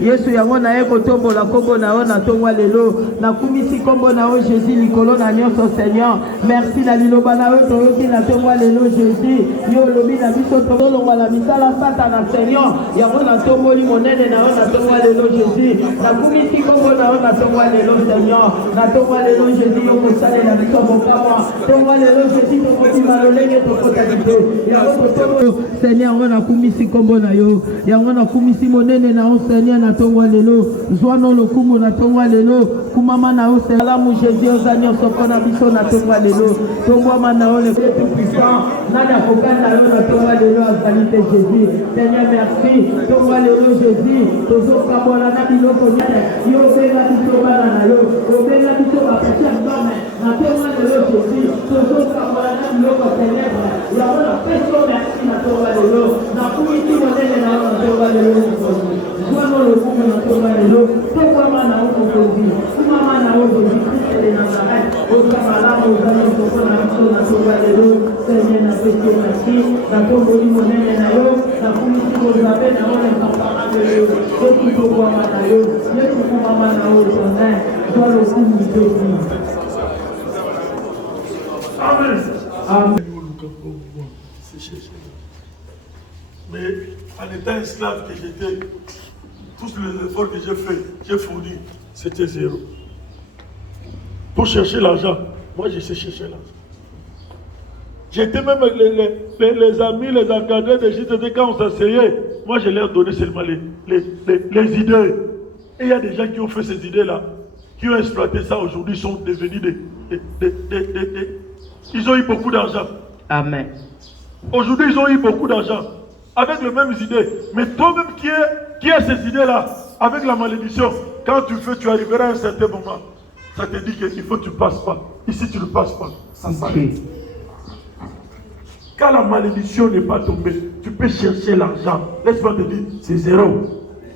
Yesu yango na ye kotombola kombo na yo na tongwa lelo nakumisi kombo na yo Jésus likolo na nyonso Seigneur. Merci na liloba na yo toyoki na tongwa lelo Jésus. Yo lobi na biso tolongwa na misala sata na Seigneur. Yango na tomboli monene na yo na tongwa lelo Jésus. Nakumisi kombo na yo na tongwa lelo Seigneur. Na tongwa lelo Jésus yo kosalela biso mokamwa. Tongwa lelo Jésus tokobima lolenge tokotalite. Yango totombo Seigneur yango nakumisi kombo na yo. Yango nakumisi monene na yo Seigneur na tongwa lelo zwano lokumu na tongwa lelo kumama na o salamu Jésus ozanyo sokona biso na tongwa lelo tongwa na o le tout puissant nana kokana yo na tongwa lelo azalite Jésus. Seigneur merci tongwa lelo Jésus tozoka bola na biloko nyane yo bela biso bana na yo obela biso ba péché ndome na tongwa lelo Jésus tozoka bola na biloko ténèbres ya ona peso merci na tongwa lelo na kuiti monene na tongwa lelo Zwano le kumu na tongwa lelo tokwama na okokozi kumama na okokozi Christ de Nazareth okamalamu ozali tokona biso na tongwa lelo Seigneur na pesi merci na tomboli monene na yo na kumisi kozabe na yo lepapaka lelo soki tokwama na yo yesu kumama na yo tonnerre zwa le kumu pesi. Amen. Amen. Mais en étant esclave que j'étais, tous les efforts que j'ai fournis, c'était zéro. Pour chercher l'argent, moi je sais chercher l'argent. J'étais même avec les amis, les encadrés d'Égypte, quand on s'asseyait, moi je leur donnais seulement les idées. Et il y a des gens qui ont fait ces idées-là, qui ont exploité ça aujourd'hui, sont devenus ils ont eu beaucoup d'argent. Amen. Aujourd'hui, ils ont eu beaucoup d'argent avec les mêmes idées. Mais toi-même qui as ces idées-là, avec la malédiction, quand tu fais, tu arriveras à un certain moment. Ça te dit qu'il faut que tu ne passes pas. Ici, tu ne passes pas. Ça s'arrête. Quand la malédiction n'est pas tombée, tu peux chercher l'argent. Laisse-moi te dire, c'est zéro.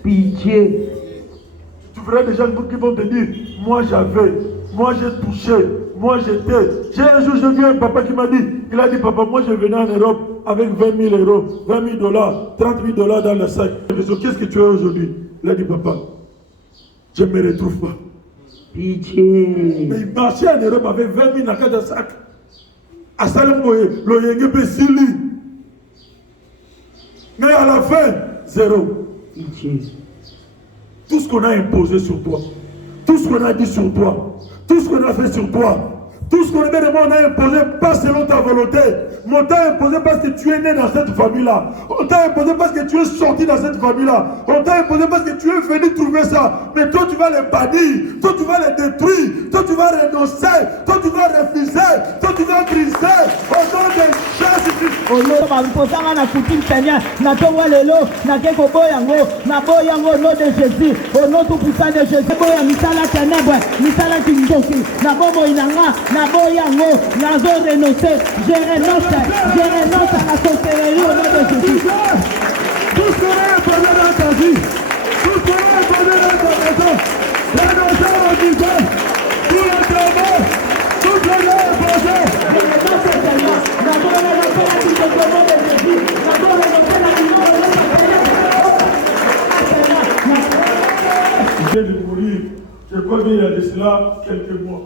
Pitié. Tu verras des gens qui vont te dire, moi j'avais, moi j'ai touché, moi j'étais. Un jour, j'ai vu un papa qui m'a dit, il a dit, papa, moi je venais en Europe avec 20 000 euros, 20 000 dollars, 30 000 dollars dans le sac. Je lui ai dit, qu'est-ce que tu as aujourd'hui? Il a dit, papa, je ne me retrouve pas. Pitié. Mais il marchait en Europe avec 20 000 dans le sac. À Salemboye, le Yenge Bessili. Mais à la fin, zéro. Pitié. Tout ce qu'on a imposé sur toi, tout ce qu'on a dit sur toi, tout ce qu'on a fait sur toi, tout ce qu'on a imposé pas selon ta volonté. Mais on t'a imposé parce que tu es né dans cette famille-là. On t'a imposé parce que tu es sorti dans cette famille-là. On t'a imposé parce que tu es venu trouver ça. Mais toi, tu vas les bannir. Toi, tu vas les détruire. Toi, tu vas renoncer. Toi, tu vas refuser. Toi, tu vas briser. Au nom de Jésus-Christ. Olo baposanga na coutume Seigneur na tongo lelo na keko boyango na boyango au nom de Jésus au nom tout puissant de Jésus boya misala ténèbre misala kindoki na bomo inanga na boyango na zo renoncer je renonce à la sorcellerie au nom de Jésus. Tout ce qu'on a imposé dans ta vie, tout ce qu'on a imposé dans ta maison, renoncer au disant, tout le travail, tout ce qu'on a imposé. Il vient de mourir, je crois qu'il y a de cela quelques mois.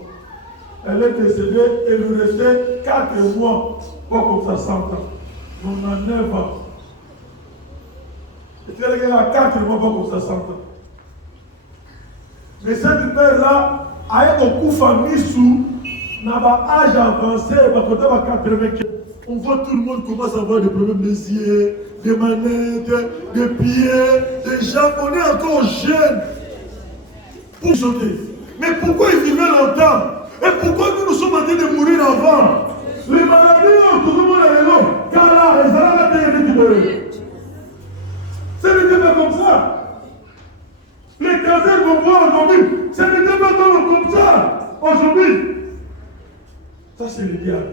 Elle est décédée et lui restait 4 mois pour comme ça 100 ans. On a 9 ans. Et tu vois qu'elle a 4 mois pour comme ça 100 ans. Mais cette père-là a eu beaucoup de famille sous, n'a pas âge avancé, quand on a 80. On voit tout le monde commence à avoir des problèmes des yeux, des manettes, des pieds, des jambes. On est encore jeunes pour sauter. Mais pourquoi ils vivaient longtemps? Et pourquoi nous sommes en train de mourir avant? Les maladies, tout le monde est là. Car là, ils ont la terre de ce n'était pas comme ça. Les cancers qu'on voit aujourd'hui, ce n'était pas comme ça aujourd'hui. Ça, c'est le diable.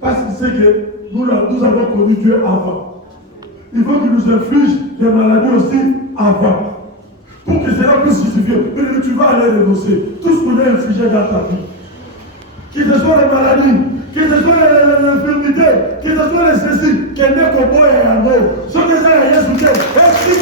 Parce qu'il sait que nous avons connu Dieu avant. Il faut qu'il nous inflige des maladies aussi avant. Pour que cela puisse suffire. Mais tu vas aller renoncer. Tout ce qu'on a infligé dans ta vie. Que ce soit les maladies, que ce soit les infirmités, que ce soit les ceci, qu'elle n'est qu'au bout et à l'eau. Ce que ça a Jésus, est-ce qu'il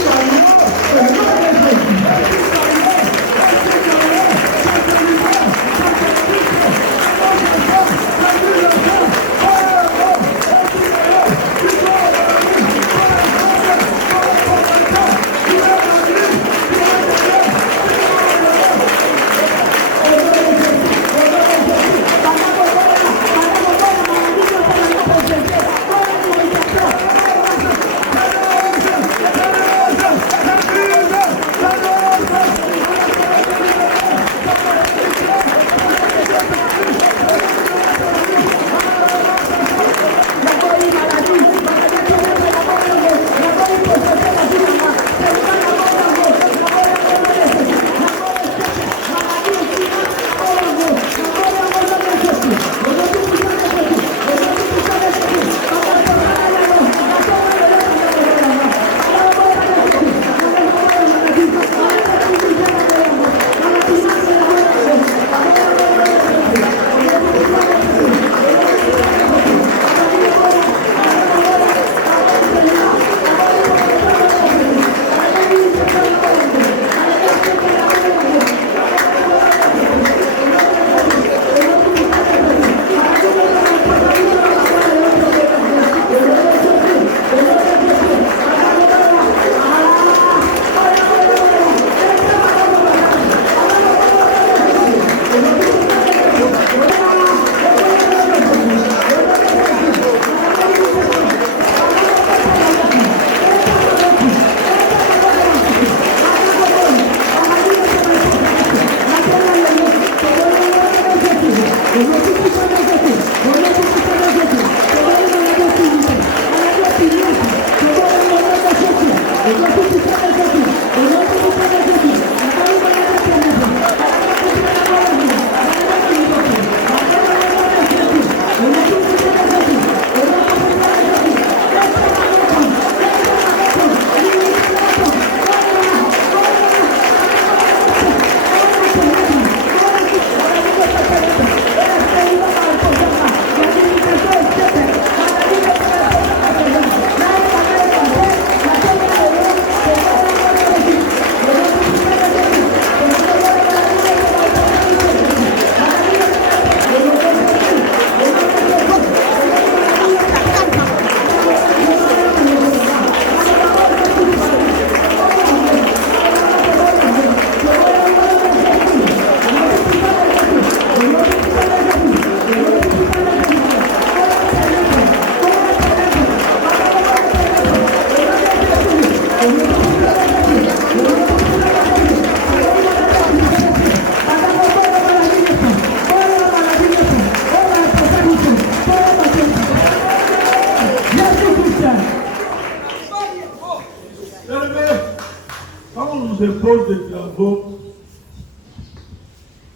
on nous impose des travaux,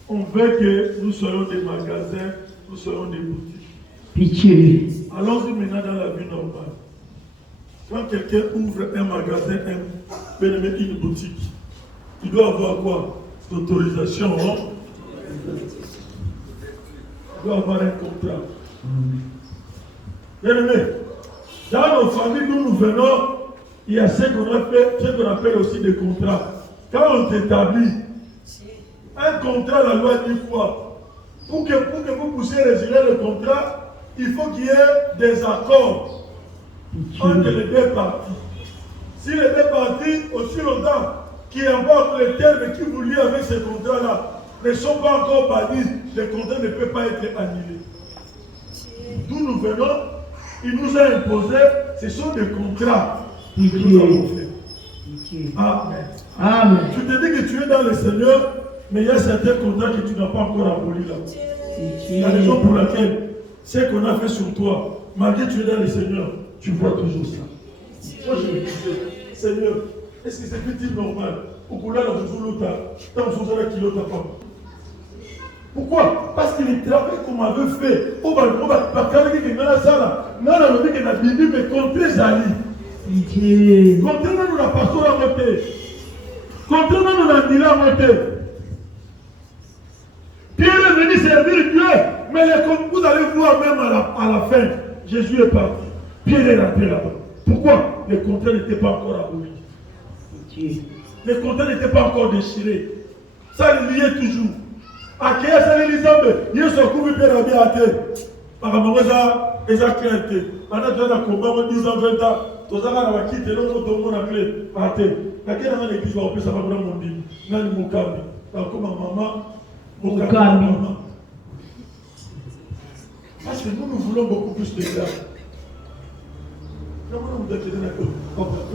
on veut que nous soyons des magasins, nous soyons des boutiques. Pitié. Allons-y maintenant dans la vie normale. Quand quelqu'un ouvre un magasin, une boutique, il doit avoir quoi? L'autorisation, hein? Il doit avoir un contrat. Bien aimé, dans nos familles d'où nous venons, il y a ce qu'on appelle aussi des contrats. Quand on s'établit, un contrat, la loi dit quoi? Pour que vous puissiez résilier le contrat, il faut qu'il y ait des accords entre les deux parties. Si les deux parties, aussi longtemps qui emportent les termes qui vous lient avec ces contrats-là, ne sont pas encore bannis, le contrat ne peut pas être annulé. D'où nous venons, il nous a imposé, ce sont des contrats que nous avons fait. Amen. Amen. Tu te dis que tu es dans le Seigneur, mais il y a certains contrats que tu n'as pas encore abolis là. La raison pour laquelle ce qu'on a fait sur toi, malgré que tu es dans le Seigneur, tu vois toujours ça. Moi je me disais, Seigneur, est-ce que c'est petit normal? Pourquoi? Parce que les travaux qu'on avait fait, on va dire que la Bible me contre Zali. Contre nous la passion à côté. Contre nous la dîner à côté. Pierre est venu servir Dieu, mais vous allez voir même à la fin, Jésus est parti. Pierre est rentré là-bas. Pourquoi? Les contrats n'étaient pas encore abolis. Les contrats n'étaient pas encore déchirés. Ça liait toujours. À qui est-ce que les hommes, ils sont couverts de bien à terre. Par rapport à ça, créaté. Pendant que tu as un combat, 10 ans, 20 ans, tu as quitté l'autre, tout le monde a clé à terre. Quand il y a l'église, on peut savoir comment on dit. Nani Mukambi. Comme maman, Mukambi. Parce que nous voulons beaucoup plus de grâce. Pour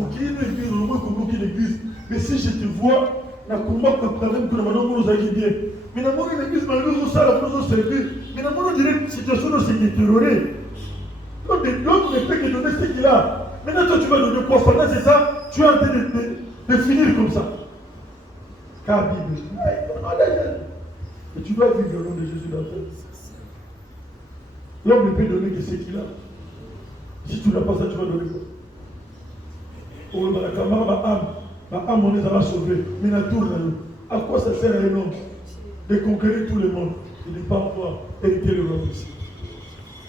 qui est l'église, au moins pour qui l'église. Mais si je te vois, la combat quand même que nous avons bien. Mais la monnaie l'église, malgré tout ça, la chose servir. Mais la monnaie dirait que la situation s'est détériorée. L'homme ne peut que donner ce qu'il a. Maintenant, toi, tu vas donner quoi? Pendant c'est ça, tu es en train de finir comme ça. Car Bible. Et tu dois vivre le nom de Jésus dans ta vie. L'homme ne peut donner que ce qu'il a. Si tu n'as pas ça, tu vas donner quoi? Oh, dans la camarade, ma âme, on les a sauvés. Mais la tour, à quoi ça sert à un homme de conquérir tout le monde? Il n'est pas encore hérité le royaume ici.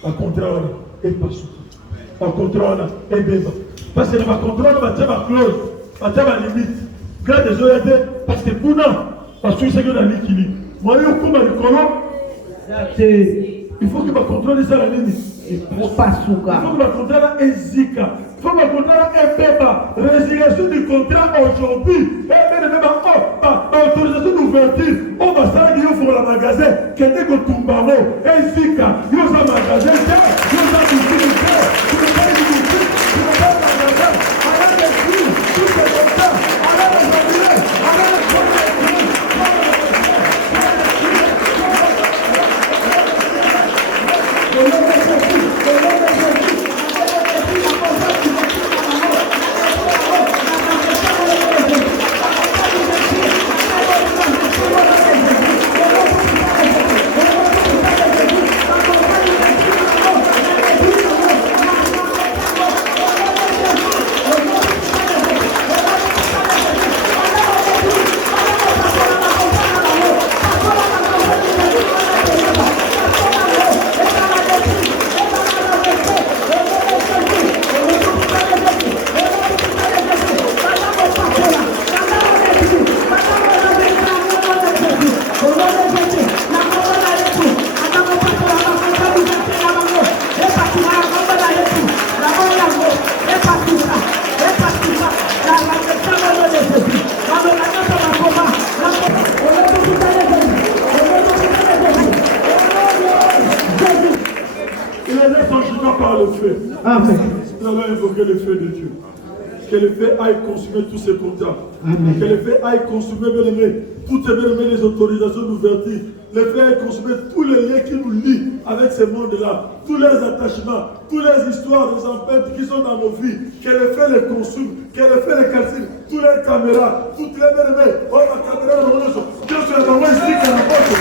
Par contraire, on est pas sous. Par contraire, on est bébé. Parce que dans ma contrat, on va dire ma clause, on va dire ma limite. Grâce des autres, parce que pour nous, parce que c'est que dans l'équilibre. Moi, je suis comme il faut que ma contrôle ça la limite. Il faut que ma contrôle est zika. Il faut que ma contrôle est bébé. Résiliation du contrat aujourd'hui. Autorisation d'ouverture. On va s'arrêter pour le magasin. Quelqu'un qui tombe en haut. Et zika. Il y a un magasin. Il y a un boutique. Tu ne peux pas une boutique. Tu ne peux pas un magasin. Arrête les prix. Tout est comme ça. Arrête les robinets. Arrête les robinets. Que le feu aille consumer tous ces contrats. Que le feu aille consumer, bien aimé, toutes les autorisations d'ouverture, Les frères consommer tous les liens qui nous lient avec ce monde-là, tous les attachements, toutes les histoires, les empreintes qui sont dans nos vies, que les frères les consument, que les frères les calcinent, toutes les caméras, toutes les mères, oh la caméra, Dieu se la voit ici qu'à la porte.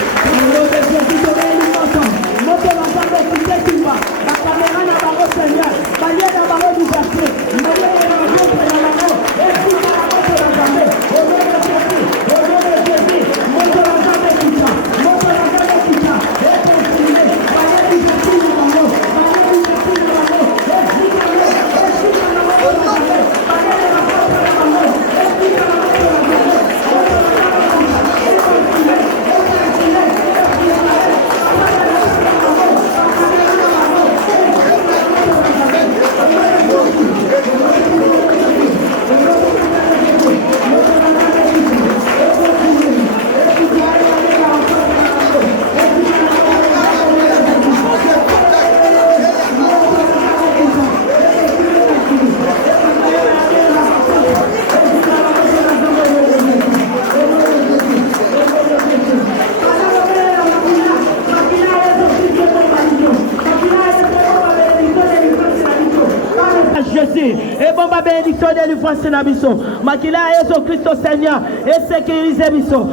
Makila Yesu Kristo Seigneur et sécuriser biso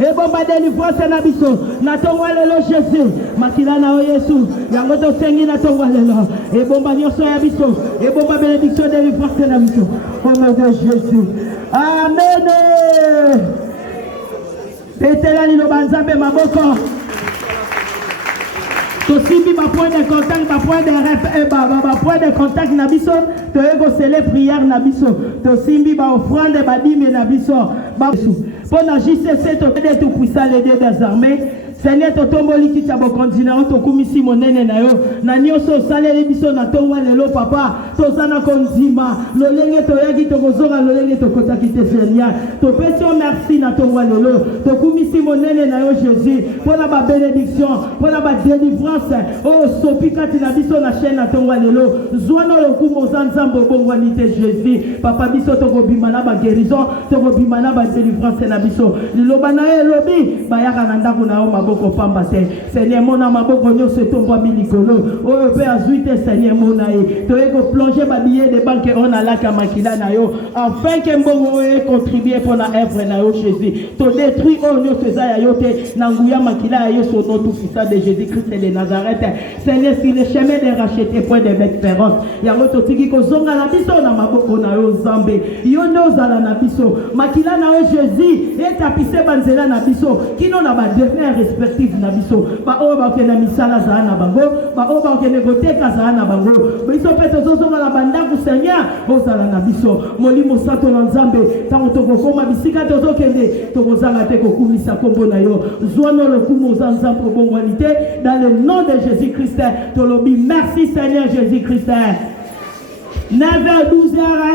et bon ba délivrance na biso na tongwa lelo Jésus makila na Yesu yango to sengi na tongwa lelo et bon ba nyoso ya biso et bon ba bénédiction délivrance na biso au nom de Jésus amen Petelani no banzambe maboko Tosimbi ma point de contact, ma point de rep, ma point de contact nabiso, to ego sele prière nabiso, tosimbi ma offrande badime nabiso, pour na JCC to aider tout puissant l'aider des armées. Seigneur totomboli ki tabo continent to kumisi monene na yo na nyoso salele biso na tongwa lelo papa to sana konzima lolenge to yaki to kozora lolenge to kotaki te Seigneur to peso merci na tongwa lelo to kumisi monene na yo Jésus pour la ba bénédiction pour la ba délivrance oh sopika tina biso na chaîne na tongwa lelo zwana lokumo zanzambo bongwanite Jésus papa biso to kobima na ba guérison to kobima na ba délivrance na biso liloba na ye lobi bayaka na ndako na yo Seigneur mon amaboko nyonso tomba milikolo o pe azuite Seigneur mon aye to eko plonger ba billet de banque on a la kamakila na yo afin que mbongo e contribuer pour la œuvre na yo Jésus to détruit on nyonso za ya yote na nguya makila yo so nom tout puissant de Jésus Christ de Nazareth Seigneur si le chemin de racheter point de bête féroce yango to tiki ko zonga na biso na maboko na yo Nzambe yo no zala na biso makila na yo Jésus et tapisse banzela na biso kino na ba dernier respectif na biso ba o ba ke na misala za na bango ba o ba ke ne goteka za na bango biso pe tozonga la banda ku Seigneur ozala na biso molimo sato na Nzambe tango tokokoma bisika tozokende tokozanga te kokumisa kombo na yo zwana lokumo za Nzambe bongwanité dans le nom de Jésus Christ tolobi merci Seigneur Jésus Christ 9h 12h